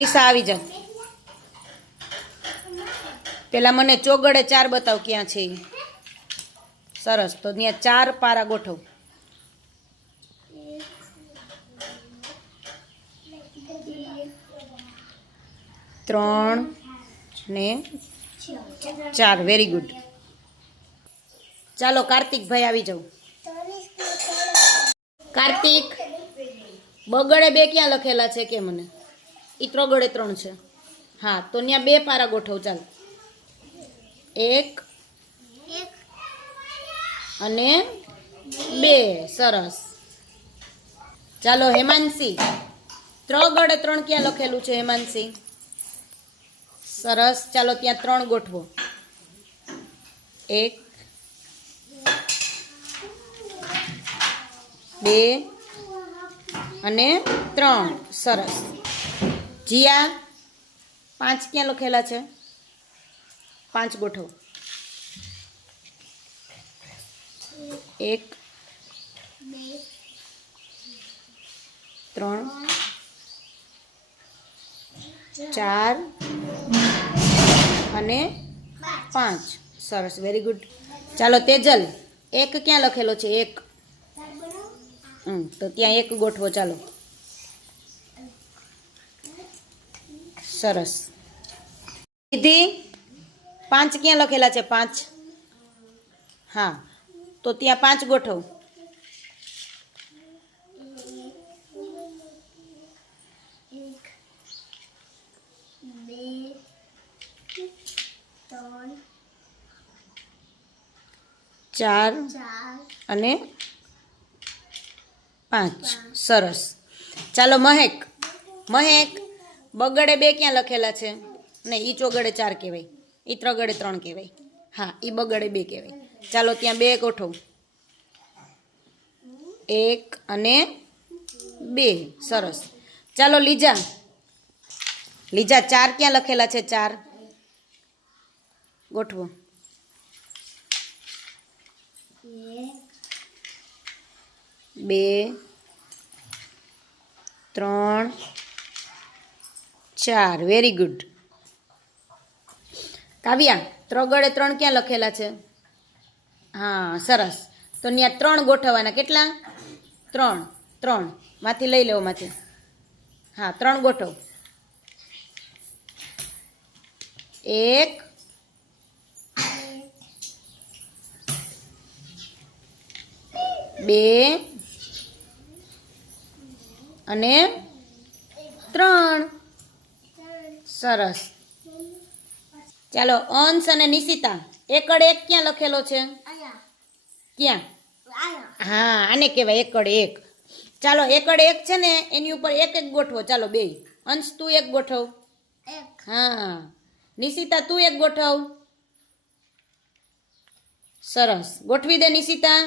પૈસા આવી જાવ. પેલા મને ચોગડે 4 બતાવ ક્યાં છે. સરસ. તો ત્યાં 4 પારા ગોઠવ. 3 ને 4. Very good. ચાલો કાર્તિકભાઈ આવી જાવ. કાર્તિક, બગડે 2 ક્યાં લખેલા છે કે મને? ઈ ત્રગડે 3 છે. હા, તો ત્યાં 2 પારા ગોઠવ. ચાલ, 1 અને 2. સરસ. ચાલો હેમાંશી, ત્રગડે 3 ક્યાં લખેલું છે હેમાંશી? સરસ. ચાલો ત્યાં 3 ગોઠવો. 1 2 અને 3. સરસ. જીયા, 5 ક્યાં લખેલા છે? 5 ગોઠવો. 1 2 3 4 અને 5. સરસ. Very good. ચાલો તેજલ, 1 ક્યાં લખેલો છે? 1. તો ત્યાં 1 ગોઠવો. ચાલો. સરસ. નિધિ, 5 ક્યાં લખેલા છે? 5. હા, તો ત્યાં 5 ગોઠવ. 2 3 4 અને 5. સરસ. ચાલો મહેક, બગડે 2 ક્યાં લખેલા છે? નહીં, ઈ ચોગડે 4 કહેવાય, ઈ ત્રગડે 3 કહેવાય. હા, ઈ બગડે 2 કહેવાય. ચાલો ત્યાં 2 ગોઠવ. 1 અને 2. સરસ. ચાલો લીજા, 4 ક્યાં લખેલા છે? 4 ગોઠવો. 2 3 4. Very good. કાવ્યા, ત્રગડે 3 ક્યાં લખેલા છે? હા, સરસ. તો ત્યાં 3 ગોઠવવાના. કેટલા? 3. માંથી લઈ લેવો માંથી. હા, 3 ગોઠવ. 1 2 અને 3. સરસ. ચાલો અંશ અને નિશિતા, એકડ 1 ક્યાં લખેલો છે? ક્યાં? હા, આને કહેવાય એકડ 1. ચાલો એકડ 1 છે ને, એની ઉપર 1 ગોઠવો. ચાલો 2. અંશ તું 1 ગોઠવ. હા, નિશિતા તું 1 ગોઠવ. સરસ. ગોઠવી દે નિશિતા.